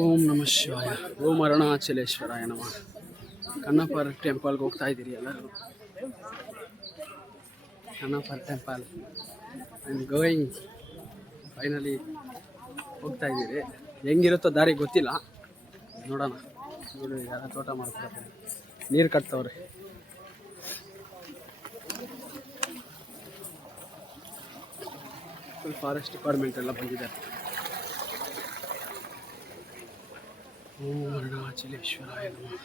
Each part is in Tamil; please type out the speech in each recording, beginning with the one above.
ಓಂ ನಮಃ ಶಿವಾಯ. ಓಂ ಅರುಣಾಚಲೇಶ್ವರಾಯ ನಮಃ. ಕನ್ನಪ್ಪರ್ ಟೆಂಪಲ್ಗೆ ಹೋಗ್ತಾ ಇದ್ದೀರಿ ಎಲ್ಲರೂ. Kannappar temple I am going. Finally ಹೋಗ್ತಾ ಇದ್ದೀರಿ. ಹೆಂಗಿರುತ್ತೋ ದಾರಿ ಗೊತ್ತಿಲ್ಲ, ನೋಡೋಣ. ನೋಡಿ ಯಾರ ತೋಟ ಮಾಡ್ತಾರೆ, ನೀರು ಕಟ್ತವ್ರೆ. ಫಾರೆಸ್ಟ್ ಡಿಪಾರ್ಟ್ಮೆಂಟ್ ಎಲ್ಲ ಬಂದಿದ್ದಾರೆ. ಓಂ ಅರುಣಾಚಲೇಶ್ವರಾಯ ನಮಃ.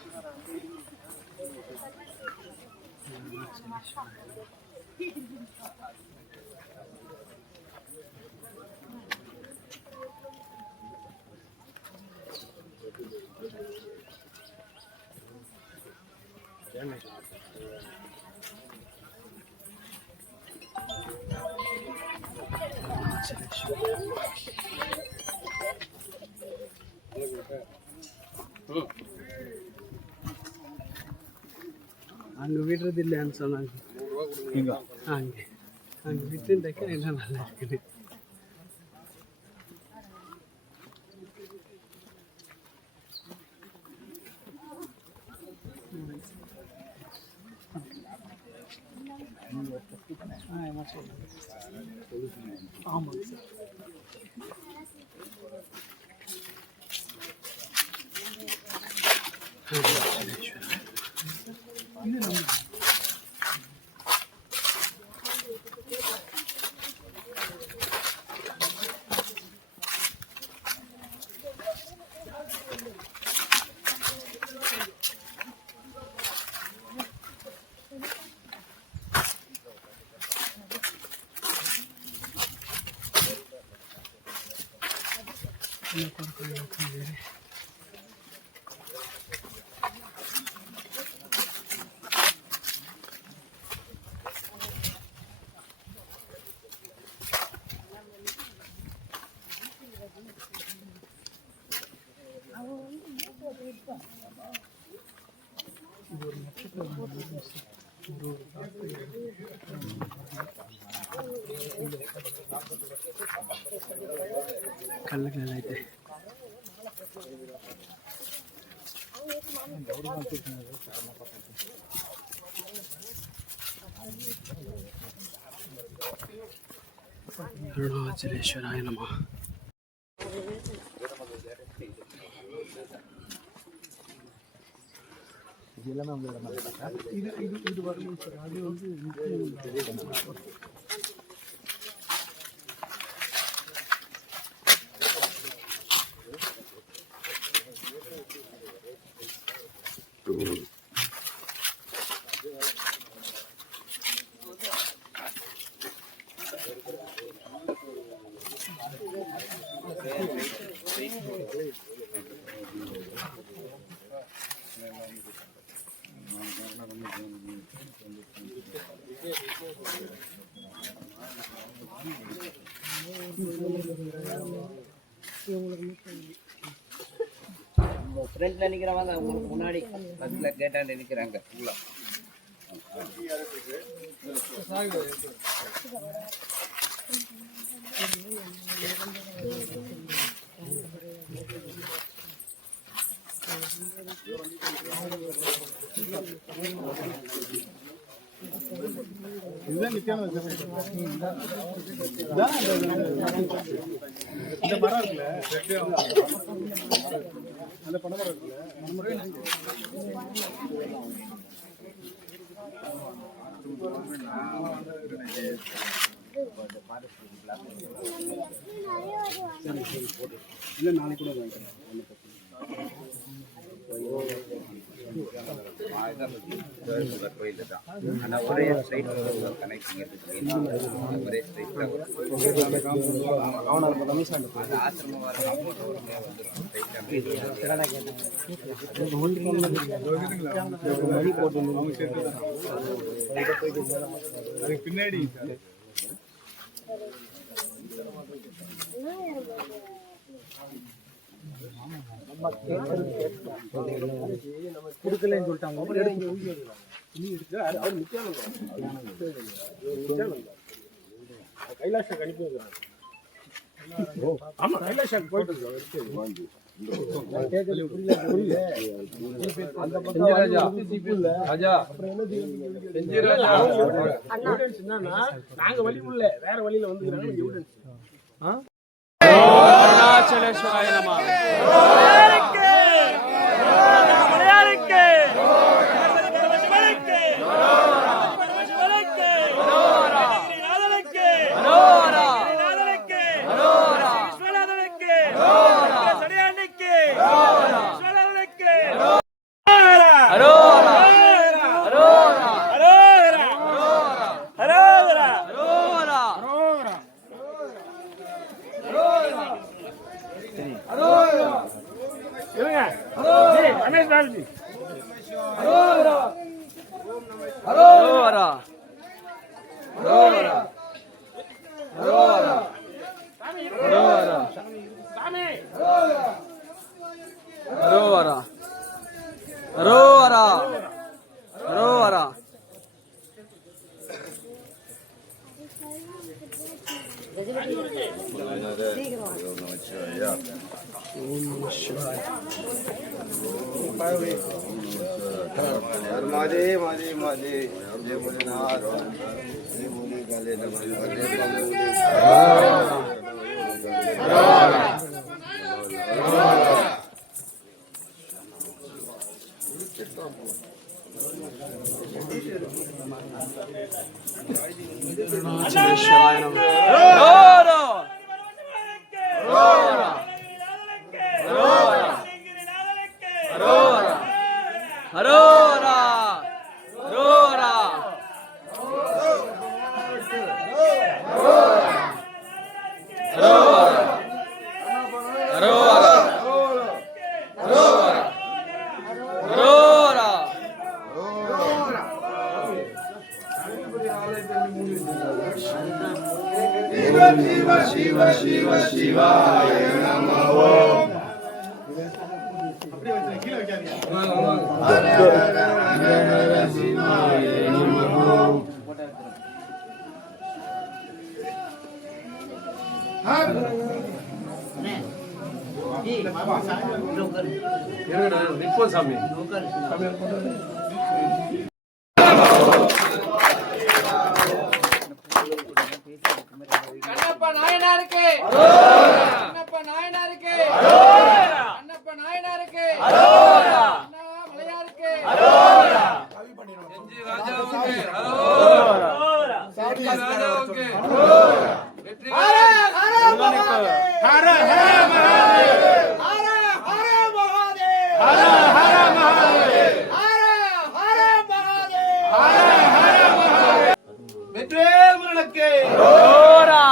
ಅರುಣಾಚಲೇಶ್ವರಾಯ ನಮಃ. ಹಂಗೆ ಬಿಡ್ರದಿಲ್ಲ ಅನ್ಸೋ ನಂಗೆ. ಹಂಗೆ ಹಂಗೆ ಬಿಟ್ಟಿದ್ದಕ್ಕೆ ನಾನು ಅಲ್ಲ ಇರ್ತೀನಿ. ஆமாங்க சார். இது நம்ம కళ్ళకి అరుణాచలేశ్వరాయ నమః. இது வரணும் சார். அது வந்து ஃப்ரெண்ட்ல நிக்கிறவங்க உங்களுக்கு முன்னாடி பஸ்ல கேட்டாண்ட நிக்கிறாங்க உள்ள. இதுதான் நித்தியான இந்த மரம் இருக்குல்ல, அந்த பனை மரம் இருக்குல்ல, இல்லை நாளைக்கு கூட வாங்கிக்கிறேன். கோயில் தான். ஆனால் ஒரே ஸ்ட்ரைட் கனெக்டிங் ஒரே ஸ்ட்ரைட் அந்த ஆசிரமம் வர அமௌண்ட் ஒருமே வந்துடும். அதுக்கு பின்னாடி கொடுக்கலன்னு சொல்லிட்டாங்க. அவர் நித்யானந்தா கைலாஷ கணிப்பு ஆமா கைலாஷாக்கு போயிட்டு இருக்கோம். நாங்க வழி உள்ள வேற வழியில வந்து அருணாச்சலேஸ்வராய நம. ரமேஷ் பாபுஜி அரோகரா அரோகரா அரோகரா அரோகரா அரோகரா அரோகரா அரோகரா. அருணாச்சலேஸ்வராய நம. அரோகரா அரோகரா அரோகரா அரோகரா அரோகரா அரோகரா Shiva Shiva Shivaya Namo. Hare Hare Hare Hare Shivaya Namo. Kannappa நாயனாருக்கு Kannappa நாயனாருக்கு Kannappa நாயனாருக்கு அண்ணாமலையாருக்கு செஞ்சி ராஜாவுக்கு செஞ்சி ராஜாவுக்கு வெற்றி ஹர ஹர மகாதேவ் ஹர ஹர மகாதேவ் ஹர ஹர மகாதேவ் ஹர ஹர மகாதேவ் ஹர ஹர மகாதேவ் ஹர ஹர மகாதேவ் வெற்றி முருகனுக்கு அரோகரா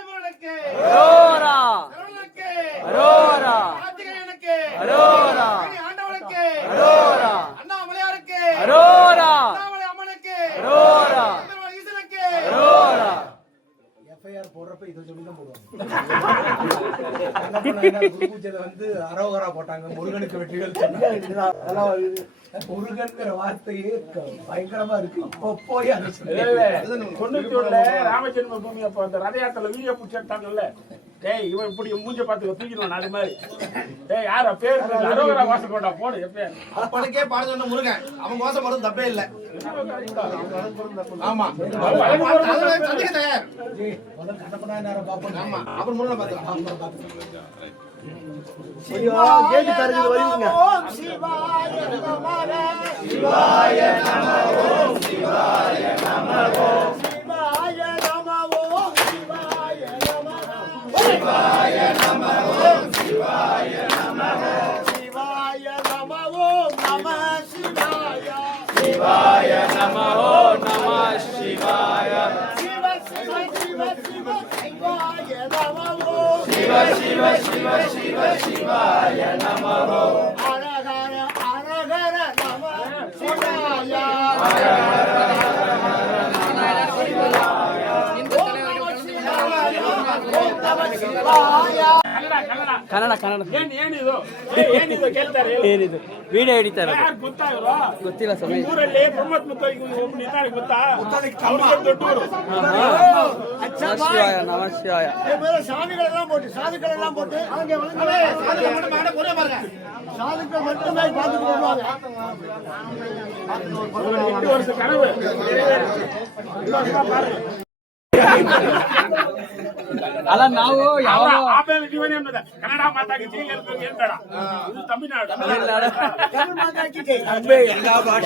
முருகனுக்கு அரோகரா முருகனுக்கு அரோகரா கார்த்திகேயனுக்கு அரோகரா ஆண்டவனுக்கு அரோகரா அண்ணாமலையாருக்கு அரோகரா அண்ணாமலை அம்மனுக்கு அரோகரா அண்ணாமலை ஈசனுக்கு அரோகரா. எஃப்ஐஆர் போடுறப்ப இதை சொல்லி தான் போடுவாங்க. குருபூஜையில வந்து அரோகரா போட்டாங்க, முருகனுக்கு வெற்றிகள் சொன்னாங்க. முருகன்கிற வார்த்தையே பயங்கரமா இருக்கு. இப்போ போய் அதை சொல்லி 91 ராமஜென்ம பூமி அப்ப அந்த ரத யாத்திரை வீடியோ பிடிச்சிட்டாங்கல்ல. டேய் இவன் இப்படி மூஞ்ச பார்த்து தூக்கிடுவான் அது மாதிரி. டேய் யார பேர் அரோகரா வாசம் போட்டா போடு எப்ப அப்பனுக்கே பாட சொன்ன முருகன் அவன் வாசம் போறது தப்பே இல்ல. ஆமா சந்திக்க தயார். முதல் கண்ணப்பனா நேரம் பார்ப்போம். ஆமா அப்புறம் முருகனை பார்த்துக்கலாம். கேட்டு தருகிறது வருவீங்க. சிவாய நமோ Shivaya Namo. Shivaya Namo. சிவாய நமோ சிவாய நமோ Shivaya Namo. Shivaya Namo. சிவாய நமோ நம சிவாய சிவாய நமோ நம சிவாய சிவ சிவ சிவ சிவ சிவாய நமோ Shiva Shiva Shiva Shiva Shivaya Namo. அரகர அரகர நம சிவாய ஓம் நம சிவாய ಕನ್ನಡ ಕನ್ನಡ ಏನಿದು ಕೇಳ್ತಾರೆ ಏನಿದು ವಿಡಿಯೋ ಹಿಡಿತಾರೆ ಯಾರು ಗೊತ್ತಾ ಇವರು ಗೊತ್ತಿಲ್ಲ ಸಮಯ ಊರಲ್ಲಿ ಪ್ರಮೋದ್ ಒಬ್ಬ ನಿಂತಾನೆ ಗೊತ್ತಾ ಅವ್ರಿಗೆ ದೊಡ್ಡವರು நமசிவாய நமசிவாய சாதிகளெல்லாம் போட்டு அங்கே சாதிகள் மட்டுமே பார்த்துட்டு வருவாங்க. 8 வருஷ கனவு ಅಲ್ಲ ನಾವು ಯಾವ ಆಮೇಲೆ ಜೀವನ ಅನ್ನೋದ ಕನ್ನಡ ಮಾತಾಡಿಸಿ ಹೇಳ್ಬೇಡ ಇದು ತಮಿಳ್ನಾಡು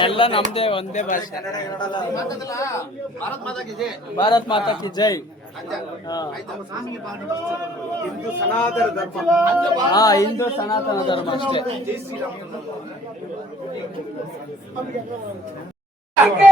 ಎಲ್ಲ ನಮ್ದೇ ಒಂದೇ ಭಾಷೆ ಭಾರತ್ ಮಾತಾ ಕಿ ಜೈ ಹಿಂದೂ ಸನಾತನ ಧರ್ಮ ಹಾ ಹಿಂದೂ ಸನಾತನ ಧರ್ಮ ಅಷ್ಟೇ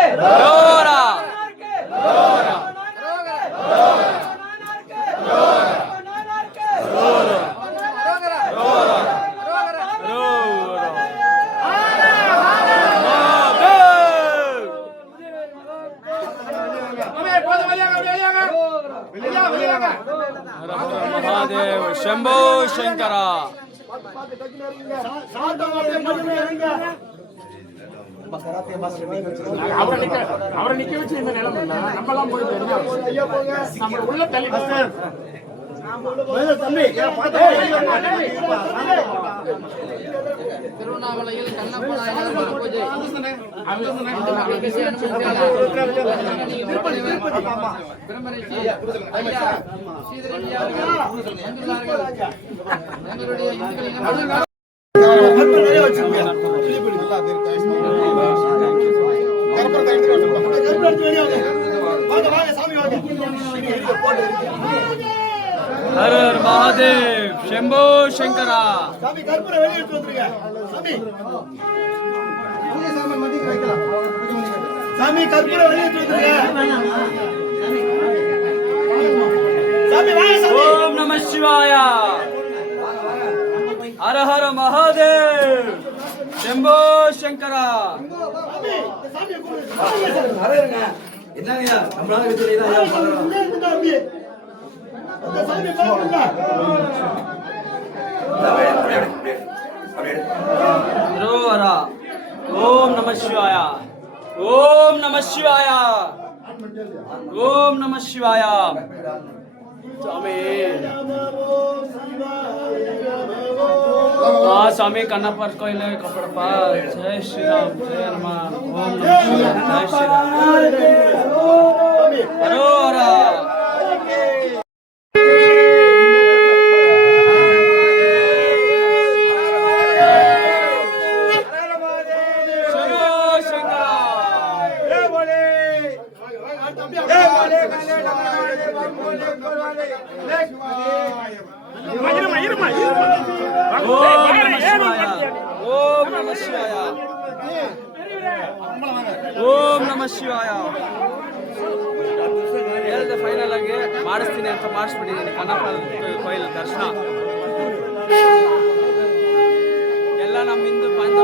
ಮಹಾದೇವ ಶಂಭೋ ಶಂಕರ அவரை நிக்க வச்சு இந்த நிலைமை நம்மலாம் போயிட்டு நம்ம உள்ள தள்ளி திருவண்ணாமலையில் கண்ணப்பநாயனார் பூஜை எங்களுடைய हर हर महादेव शंभो शंकरा சாமி கற்பூர வெளியிட்டு வந்துருங்க சாமி கற்பூர வெளியிட்டு வந்துருங்க சாமி வாங்க சாமி ओम नमः शिवाय हर हर महादेव शंभो शंकरा சாமி கூப்பிடுங்க என்னங்க நம்மளால வச்சு சாமி பாருங்க रोरा ओम नमः शिवाय ओम नमः शिवाय ओम नमः शिवाय स्वामी स्वामी कन्नपर कोइले कपड़प जय श्री राम जय हनुमान ओम नमः शिवाय जय श्री राम रोरा ओम नमः शिवाय ओम नमः शिवाय ಹೇಳಿದೆ ಫೈನಲ್ ಆಗಿ ಮಾಡಿಸ್ತೀನಿ ಅಂತ ಮಾಡಿಸ್ಬಿಟ್ಟಿದ್ದೀನಿ ಕನ್ನಪ್ಪ ಕೊಯ್ಲು ದರ್ಶನ ಎಲ್ಲ ನಮ್ಮ ಹಿಂದೂ ಬಂದ